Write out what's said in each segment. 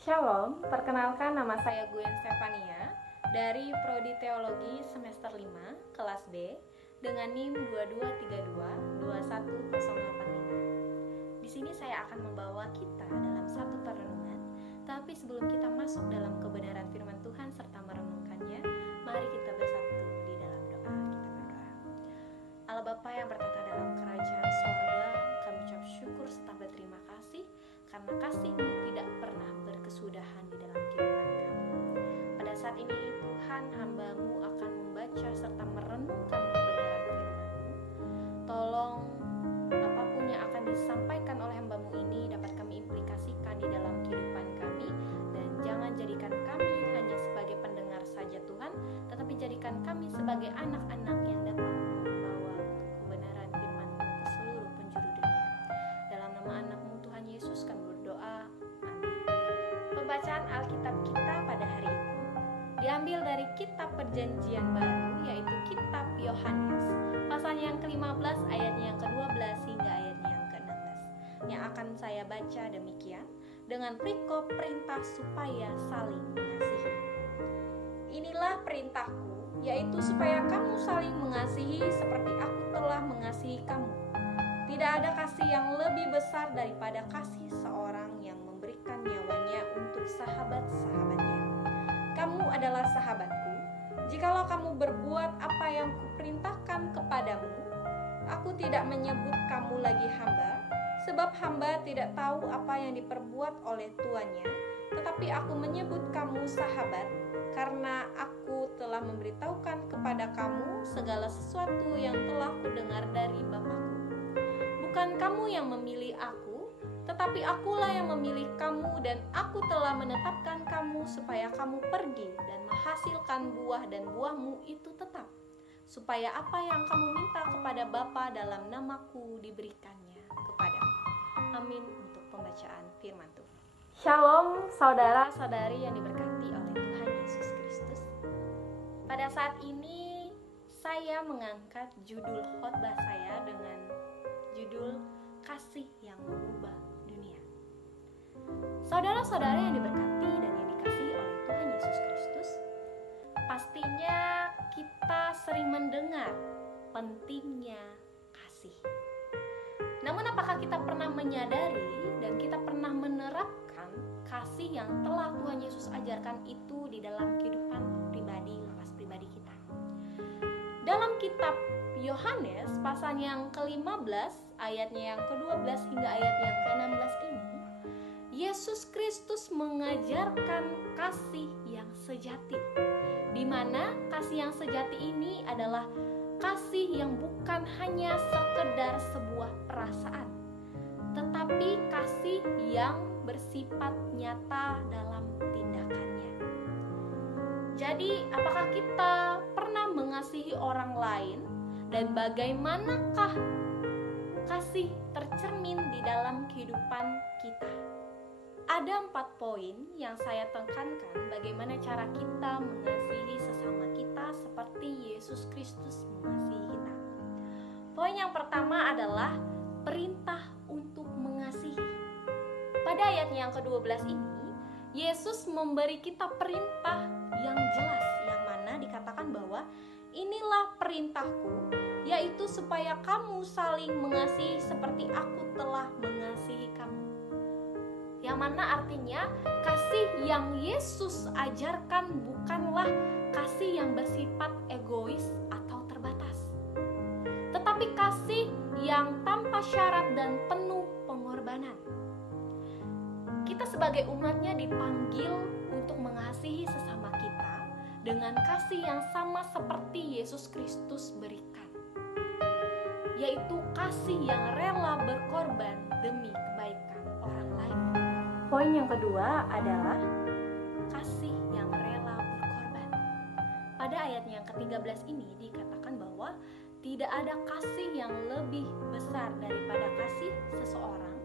Shalom, perkenalkan nama saya Gwen Stefania dari Prodi Teologi semester 5, kelas B dengan NIM 2232-21085. Di sini saya akan membawa kita dalam satu perenungan, tapi sebelum kita masuk dalam kebenaran firman Tuhan serta merenungkannya, mari kita bersatu di dalam doa. Kita berdoa. Allah Bapa yang bertata dalam kerajaan sorga, kami ucap syukur serta berterima kasih karena kasih-Mu tidak pernah berkesudahan di dalam kehidupan kami. Pada saat ini Tuhan, hamba-Mu akan membaca serta merenungkan kebenaran firman-Mu. Tolong apapun yang akan disampaikan oleh hamba-Mu ini dapat kami implikasikan di dalam kehidupan kami, dan jangan jadikan kami hanya sebagai pendengar saja Tuhan, tetapi jadikan kami sebagai anak-anak yang dapat membawa kebenaran firman-Mu ke seluruh penjuru dunia. Dalam nama anak-Mu Tuhan Yesus kami berdoa. Amin. Pembacaan Alkitab kita pada hari ini diambil dari kitab Perjanjian Baru, yaitu kitab Yohanes, pasal yang ke-15 ayatnya yang ke-12 hingga ayatnya yang ke-16. Yang akan saya baca demikian dengan perikop perintah supaya saling mengasihi. Inilah perintahku, yaitu supaya kamu saling mengasihi seperti aku telah mengasihi kamu. Tidak ada kasih yang lebih besar daripada kasih seorang yang memberikan nyawanya untuk sahabat-sahabatnya. Kamu adalah sahabatku, jikalau kamu berbuat apa yang kuperintahkan kepadamu. Aku tidak menyebut kamu lagi hamba, sebab hamba tidak tahu apa yang diperbuat oleh tuannya, tetapi aku menyebut kamu sahabat, karena aku telah memberitahukan kepada kamu segala sesuatu yang telah kudengar dari Bapa-Ku. Bukan kamu yang memilih aku, tetapi akulah yang memilih kamu, dan aku telah menetapkan kamu supaya kamu pergi dan menghasilkan buah, dan buahmu itu tetap, supaya apa yang kamu minta kepada Bapa dalam namaku diberikannya kepadamu. Amin. Untuk pembacaan firman Tuhan. Shalom saudara-saudari yang diberkati oleh Tuhan Yesus Kristus. Pada saat ini saya mengangkat judul khotbah saya dengan judul Kasih yang Mengubah Dunia. Saudara-saudara yang diberkati dan yang dikasihi oleh Tuhan Yesus Kristus, pastinya kita sering mendengar pentingnya kasih. Namun apakah kita pernah menyadari dan kita pernah menerapkan kasih yang telah Tuhan Yesus ajarkan itu di dalam kehidupan pribadi, lepas pribadi kita? Dalam kitab Yohanes pasal yang ke-15 ayatnya yang ke-12 hingga ayat yang ke-16 ini, Yesus Kristus mengajarkan kasih yang sejati, di mana kasih yang sejati ini adalah kasih yang bukan hanya sekedar sebuah perasaan, tetapi kasih yang bersifat nyata dalam tindakannya. Jadi, apakah kita pernah mengasihi orang lain, dan bagaimanakah kasih tercermin di dalam kehidupan kita? Ada 4 poin yang saya tekankan bagaimana cara kita mengasihi sesama kita seperti Yesus Kristus mengasihi kita. Poin yang pertama adalah perintah untuk mengasihi. Pada ayat yang ke-12 ini, Yesus memberi kita perintah yang jelas, yang mana dikatakan bahwa inilah perintahku, yaitu supaya kamu saling mengasihi seperti aku telah mengasihi kamu. Yang mana artinya kasih yang Yesus ajarkan bukanlah kasih yang bersifat egois atau terbatas, tetapi kasih yang tanpa syarat dan penuh pengorbanan. Kita sebagai umatnya dipanggil untuk mengasihi sesama kita dengan kasih yang sama seperti Yesus Kristus berikan, yaitu kasih yang rela berkorban demi kebaikan orang lain. Poin yang kedua adalah kasih yang rela berkorban. Pada ayat yang ke-13 ini dikatakan bahwa tidak ada kasih yang lebih besar daripada kasih seseorang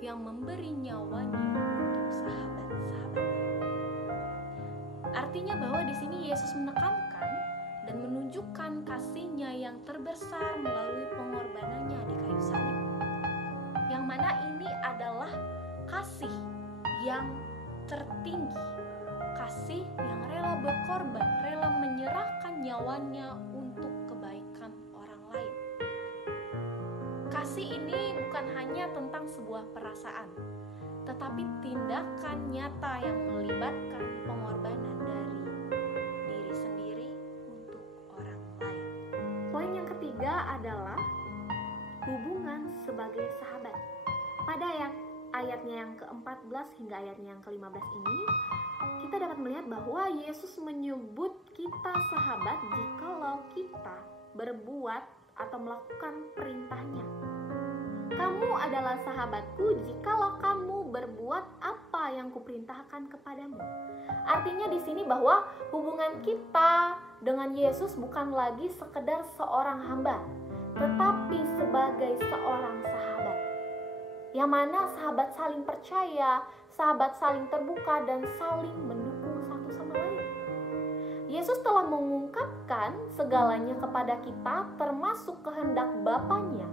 yang memberi nyawanya untuk sahabat-sahabatnya. Artinya bahwa di sini Yesus menekankan dan menunjukkan kasih-Nya yang terbesar melalui pengorbanannya di kayu salib. Yang mana ini adalah kasih yang tertinggi, kasih yang rela berkorban, rela menyerahkan nyawanya untuk kebaikan orang lain. Kasih ini bukan hanya tentang sebuah perasaan, tetapi tindakan nyata yang melibatkan pengorbanan dari diri sendiri untuk orang lain. Poin yang ketiga adalah hubungan sebagai sahabat. Pada ayatnya yang ke-14 hingga ayatnya yang ke-15 ini, kita dapat melihat bahwa Yesus menyebut kita sahabat jikalau kita berbuat atau melakukan perintahnya. Kamu adalah sahabatku jikalau kamu berbuat apa yang kuperintahkan kepadamu. Artinya di sini bahwa hubungan kita dengan Yesus bukan lagi sekedar seorang hamba, tetapi sebagai seorang sahabat. Yang mana sahabat saling percaya, sahabat saling terbuka dan saling mendukung satu sama lain. Yesus telah mengungkapkan segalanya kepada kita termasuk kehendak Bapanya,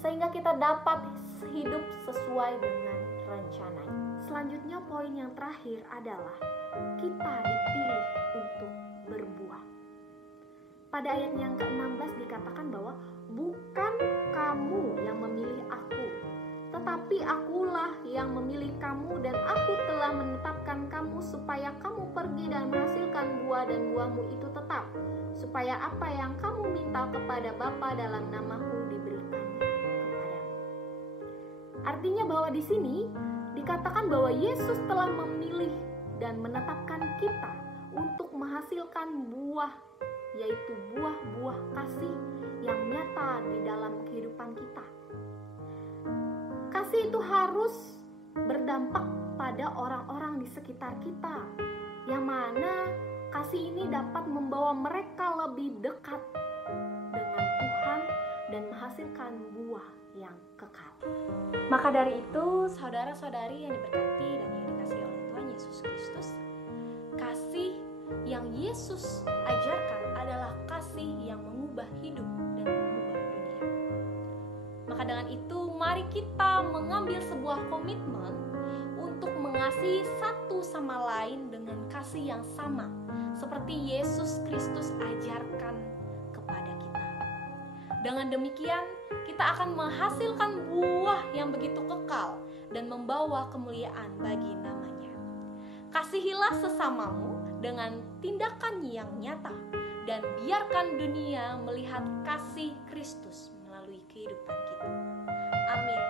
sehingga kita dapat hidup sesuai dengan rencananya. Selanjutnya poin yang terakhir adalah kita dipilih untuk berbuah. Pada ayat yang ke-16 dikatakan bahwa bukan kamu yang memilih aku, tetapi akulah yang memilih kamu dan aku telah menetapkan kamu supaya kamu pergi dan menghasilkan buah dan buahmu itu tetap, supaya apa yang kamu minta kepada Bapa dalam namaku diberikannya kepadamu. Artinya bahwa di sini dikatakan bahwa Yesus telah memilih dan menetapkan kita untuk menghasilkan buah, yaitu buah-buah kasih yang nyata di dalam kehidupan kita. Kasih itu harus berdampak pada orang-orang di sekitar kita, yang mana kasih ini dapat membawa mereka lebih dekat dengan Tuhan dan menghasilkan buah yang kekal. Maka dari itu, saudara-saudari yang diberkati dan yang dikasihi oleh Tuhan Yesus Kristus, kasih yang Yesus ajarkan adalah kasih yang mengubah hidup dan mengubah dunia. Maka dengan itu, mari kita mengambil sebuah komitmen untuk mengasihi satu sama lain dengan kasih yang sama seperti Yesus Kristus ajarkan kepada kita. Dengan demikian, kita akan menghasilkan buah yang begitu kekal dan membawa kemuliaan bagi namanya. Kasihilah sesamamu dengan tindakan yang nyata dan biarkan dunia melihat kasih Kristus melalui kehidupan kita. Amin.